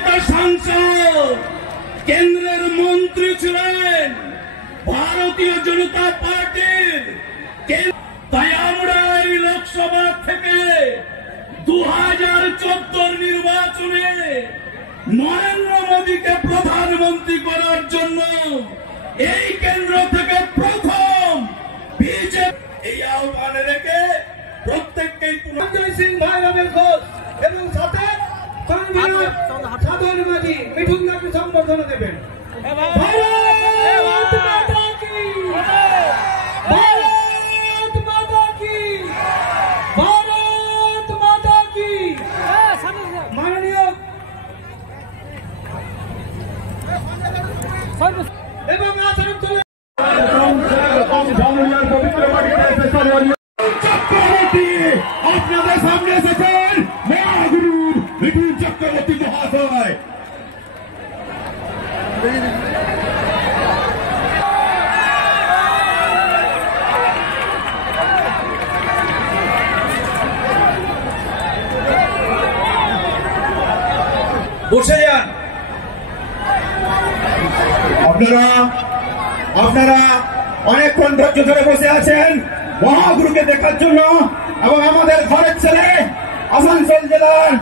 নির্বাচিত সাংসদ, কেন্দ্রের মন্ত্রী ছিলেন ভারতীয় জনতা পার্টির। তাই আমরা এই লোকসভা থেকে 2014 নির্বাচনে নরেন্দ্র মোদীকে প্রধানমন্ত্রী করার জন্য এই কেন্দ্র থেকে প্রথম বিজেপি এই আহ্বান রেখে প্রত্যেককেই সঞ্জয় সিং ভাই রমেশ ঘোষ এবং সাথে সাধারণ মাঝি মিঠুন দাকে সম্বর্ধনা দেবেন। ভারত মাতা কি, ভারত মাতা কি, ভারত মাতা কি। মাননীয় এবং আচরণ চলে আপনাদের সামনে এসেছেন মহাগুরু মিঠুন চক্রবর্তী মহাশয়। বসে যান। আপনারা অনেকক্ষণ ধৈর্য ধরে বসে আছেন মহাগুরুকে দেখার জন্য এবং আমাদের ঘরের ছেলে আসানসোল জেলার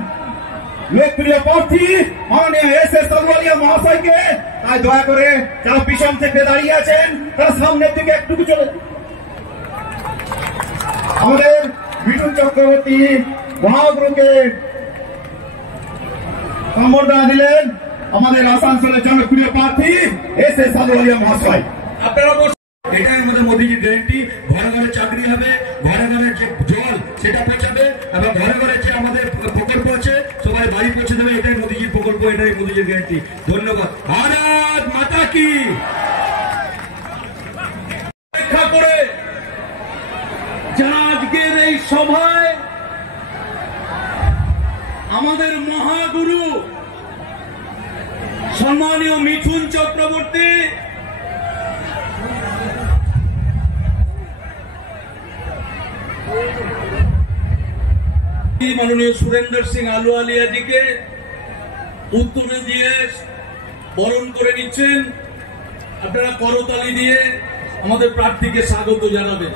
লোকপ্রিয় প্রার্থী মাননীয় এস.এস. আলওয়ালিয়া মহাশয়কে। তাই দয়া করে যারা পিছন থেকে দাঁড়িয়ে আছেন তারা সামনের দিকে একটু চলে। আমাদের মিঠুন চক্রবর্তী মহাগুরুকে সম্বর্ধনা দিলেন আমাদের আসানসোলের জনপ্রিয় প্রার্থী এস.এস. আলওয়ালিয়া মহাশয়। আপনারা এটাই আমাদের মোদীজির গ্যারান্টি। ঘরে ঘরে চাকরি হবে, ঘরে ঘরে যে জল সেটা পৌঁছাবে এবং ঘরে ঘরে যে আমাদের প্রকল্প আছে সবাই বাড়ি পৌঁছে দেবে। এটাই মোদীজির প্রকল্প, এটাই মোদীজির গ্যারান্টি। ধন্যবাদ। ভারত মাতা কি। অপেক্ষা করে যারা আজকের এই সভায় আমাদের মহাগুরু সম্মানীয় মিঠুন চক্রবর্তী মাননীয় সুরেন্দ্র সিং আলুওয়ালিয়াজিকে উত্তরে দিয়ে বরণ করে নিচ্ছেন। আপনারা করতালি দিয়ে আমাদের প্রার্থীকে স্বাগত জানাবেন।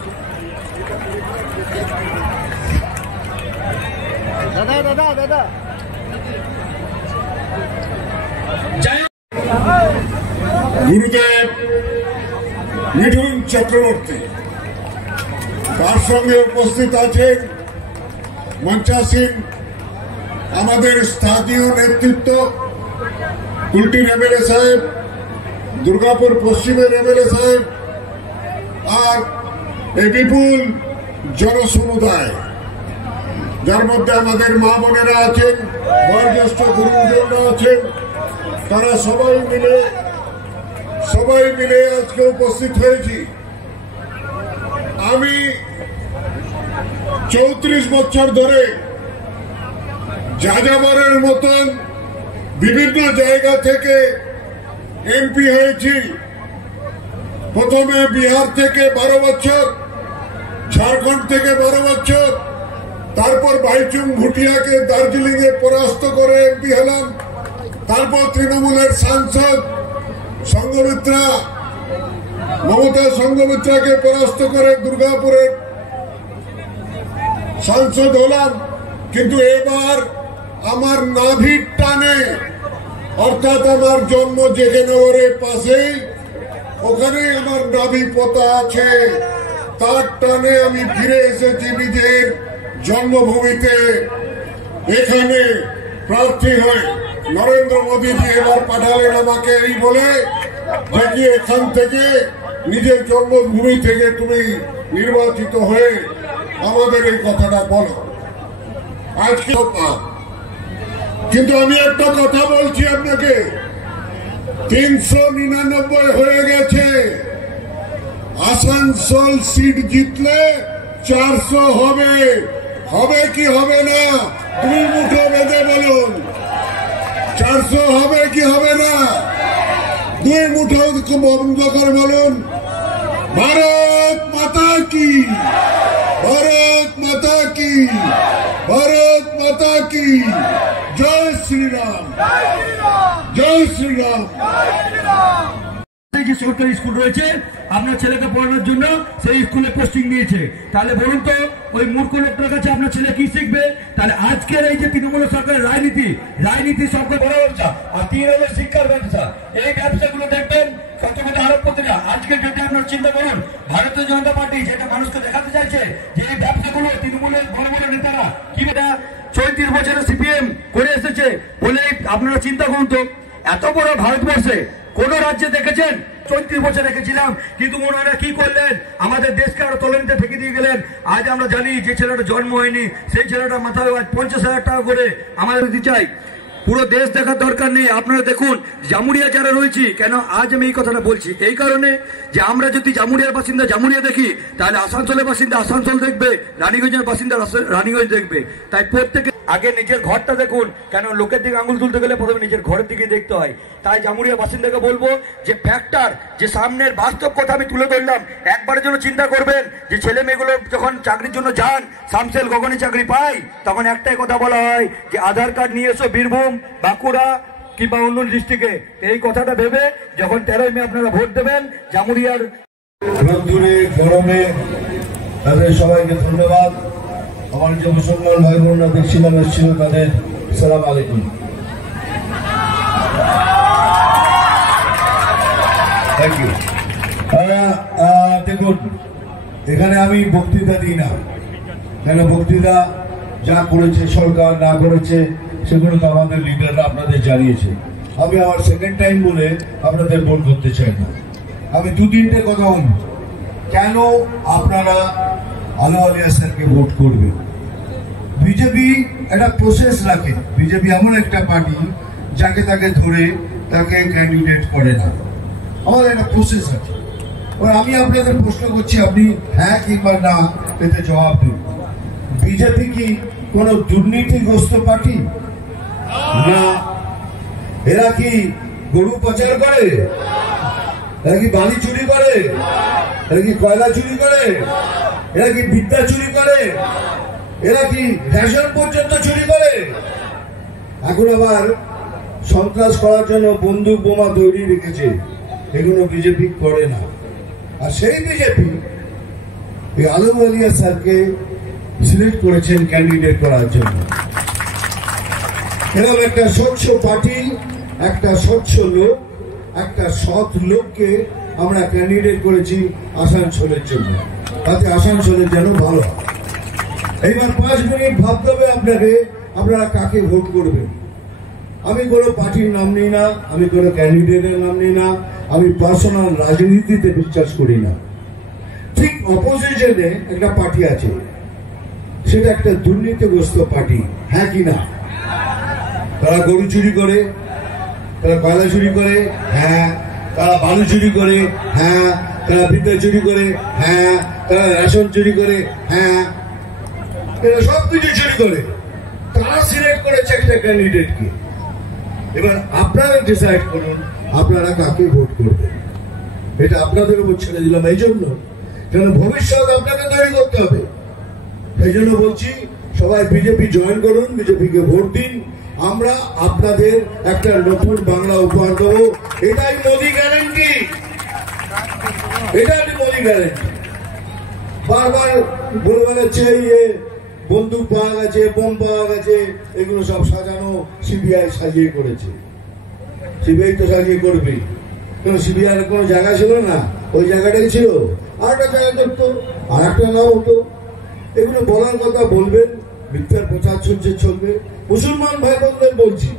গুরুদেব মিঠুন চক্রবর্তী, তার সঙ্গে উপস্থিত আছেন মঞ্চাসীন আমাদের স্থানীয় নেতৃত্ব, কুলটির এমএলএ সাহেব, দুর্গাপুর পশ্চিমের এমএলএ সাহেব আর এই বিপুল জনসমুদায়, যার মধ্যে আমাদের মা বোনেরা আছেন, বয়োজ্যেষ্ঠ গুরুজনরা আছেন। তারা সবাই মিলে আজকে উপস্থিত হয়েছি। আমি 34 বছর ধরে যাযাবরের মতন বিভিন্ন জায়গা থেকে এমপি হয়েছি। প্রথমে বিহার থেকে 12 বছর, ঝাড়খণ্ড থেকে 12 বছর, তারপর বাইচুং ভুটিয়াকে দার্জিলিং এ পরাস্ত করে এমপি হলাম। তারপর তৃণমূলের সাংসদ সংঘমিত্রা, মমতা সংঘমিত্রাকে পরাস্ত করে দুর্গাপুরের সাংসদ হলাম। কিন্তু এবার আমার নাভির টানে, অর্থাৎ আমার জন্ম জেগেনগরের পাশেই, ওখানেই আমার নাভি পোতা আছে, তার টানে আমি ফিরে এসেছি নিজের জন্মভূমিতে। এখানে প্রার্থী হয়ে নরেন্দ্র মোদীজি এবার পাঠালেন আমাকে এই বলে, দেখি এখান থেকে নিজের জন্মভূমি থেকে তুমি নির্বাচিত হয়ে আমাদের এই কথাটা বলো। আজকে কিন্তু আমি একটা কথা বলছি আপনাকে, 399 হয়ে গেছে। আসানসোল সিট জিতলে 400 হবে। হবে কি হবে না? দুই মুঠো বেঁধে বলুন, 400 হবে কি হবে না? দুই মুঠো বন্ধ করে বলুন, ভারত মাতা কি, ভারত মাতা কি, ভারত মাতা কি। জয় শ্রীরাম, জয় শ্রীরাম। যে সরকারি স্কুল রয়েছে আপনার ছেলেকে পড়ানোর জন্য সেই স্কুলে পোস্টিং দিয়েছে, তাহলে বলুন তো ওই মূর্খ লোকটার কাছে আপনার ছেলে কি শিখবে? তাহলে আজকের এই যে তৃণমূল সরকারের রাজনীতি সবকে বড় ব্যবসা, আর 3 হলো শিক্ষার ব্যবসা। এই ব্যবসাগুলো দেখবেন কত কত আরোপ করতে না। আজকে যদি আপনার চিন্তা করুন, ভারতীয় জনতা পার্টি যেটা মানুষকে দেখাতে চাইছে যে এই ব্যবসাগুলো তৃণমূলের বড় বড় নেতারা কি 34 বছরে সিপিএম করে এসেছে বলে আপনারা চিন্তা করুন তো, এত বড় ভারতবর্ষে কোন রাজ্যে দেখেছেন? 34 বছর রেখেছিলাম, কিন্তু ওনারা কি করলেন? আমাদের দেশকে আরো তলানিতে ঠেকে দিয়ে গেলেন। আজ আমরা জানি যে ছেলেটা জন্ম হয়নি সেই ছেলেটা মাথায় 50,000 টাকা করে আমাদের দিতে চাই। পুরো দেশ দেখার দরকার নেই। আপনারা দেখুন জামুরিয়া যারা রয়েছি, কেন আজ আমি এই কথাটা বলছি এই কারণে যে আমরা যদি জামুরিয়ার বাসিন্দা জামুরিয়া দেখি, তাহলে আসানসোলের বাসিন্দা আসানসোল দেখবে, রানীগঞ্জের বাসিন্দা রানীগঞ্জ দেখবে। তাই প্রত্যেকে আগে নিজের ঘরটা দেখুন, কেন লোকের দিকে আঙুল তুলতে গেলে প্রথমে নিজের ঘরের দিকে দেখতে হয়। তাই জামুরিয়া বাসিন্দাকে বলবো যে ফ্যাক্টর যে সামনের বাস্তব কথা আমি তুলে ধরলাম, একবারের জন্য চিন্তা করবেন যে ছেলে মেয়েগুলো যখন চাকরির জন্য যান, শামসেল গগনে চাকরি পায়, তখন একটাই কথা বলা হয় যে আধার কার্ড নিয়ে এসো বীরভূম, বাঁকুড়া কিংবা অন্য ডিস্ট্রিক্টে। এই কথাটা ভেবে যখন 13 মে আপনারা ভোট দেবেন জামুরিয়ার রোদ্দুরে গরমে তাদের সবাইকে ধন্যবাদ। আমার যে মুসলমান ভাই বোনরা দেখছিলাম এসেছিল তাদের সালাম আলাইকুম। Thank you. দেখুন এখানে আমি বক্তৃতা দিই না, কেন বক্তৃতা যা করেছে সরকার না করেছে সেগুলো তো আমাদের লিডাররা আপনাদের জানিয়েছে। আমি আমার সেকেন্ড টাইম বলে আপনাদের বোর করতে চাই না। আমি 2-3টে কথা বলব কেন আপনারা আলওয়ালিয়া স্যারকে ভোট করবেন। বিজেপি একটা প্রসেস রাখে, বিজেপি এমন একটা পার্টি যাকে তাকে ধরে তাকে ক্যান্ডিডেট করে না, আমাদের একটা প্রসেস আছে। আমি আপনাদের প্রশ্ন করছি, আপনি হ্যাঁ কিংবা না এতে জবাব দিন। বিজেপি কি কোন দুর্নীতিগ্রস্ত পার্টি না? এরা কি গরু পাচার করে? এরা কি বালি চুরি করে? এরা কি কয়লা চুরি করে? এরা কি বিদ্যা চুরি করে? এরা কি রেশন পর্যন্ত চুরি করে? এখন আবার সন্ত্রাস করার জন্য বন্দুক বোমা তৈরি রেখেছে, এগুলো বিজেপি করে না। আর সেই বিজেপি এই আলওয়ালিয়া স্যারকে সিলেক্ট করেছেন ক্যান্ডিডেট করার জন্য। এরকম একটা স্বচ্ছ পার্টি, একটা স্বচ্ছ লোক, একটা সৎ লোককে আমরা ক্যান্ডিডেট করেছি আসানসোলের জন্য, তাতে আসানসোলের যেন ভালো হয়। এইবার 5 মিনিট ভাবতে হবে আপনাকে, আপনারা কাকে ভোট করবেন। আমি কোনো পার্টির নাম নিই না, আমি কোনো ক্যান্ডিডেটের নাম নিই না, আমি পার্সোনাল রাজনীতিতে বিশ্বাস করি না। ঠিক অপোজিশনে একটা পার্টি আছে, সেটা একটা দুর্নীতিগ্রস্ত পার্টি, হ্যাঁ কি না? তারা গরু চুরি করে, তারা কয়লা চুরি করে, হ্যাঁ। তারা বালু চুরি করে, হ্যাঁ। তারা বিদ্যা চুরি করে, হ্যাঁ। তারা রেশন চুরি করে, হ্যাঁ। এরা সবকিছু চুরি করে। তারা সিলেক্ট করেছে একটা ক্যান্ডিডেটকে। এবার আপনারা ডিসাইড করুন আপনারা কাকে ভোট করবেন। এটা আপনাদের উপর ছেড়ে দিলাম এই জন্য, কেন ভবিষ্যৎ আপনাকে তৈরি করতে হবে। সেই জন্য বলছি সবাই বিজেপি জয়েন করুন, বিজেপিকে ভোট দিন। আমরা আপনাদের একটা নতুন বাংলা উপহার দেবো। এটাই মোদি গ্যারান্টি, এটাই মোদি গ্যারান্টি। বারবার বলে বেড়াচ্ছে বন্দুক পাওয়া গেছে, বোম পাওয়া গেছে, এগুলো সব সাজানো, সিবিআই সাজিয়ে করেছে। সিবিআই তো সাজিয়ে করবে, কারণ সিবিআই এর কোনো জায়গা ছিল না, ওই জায়গাটাই ছিল। আর একটা জায়গা থাকতো, আর একটা নাও হতো। এগুলো বলার কথা বলবেন, মিথ্যার প্রচার চলবে। মুসলমান ভাই বোনদের বলছি,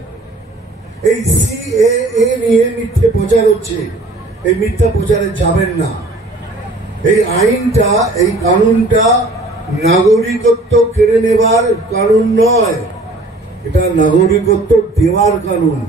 এই সিএএ নিয়ে মিথ্যে প্রচার হচ্ছে, এই মিথ্যা প্রচারে যাবেন না। এই আইনটা, এই কানুনটা নাগরিকত্ব কেড়ে নেবার কানুন নয়, এটা নাগরিকত্ব দেওয়ার কানুন।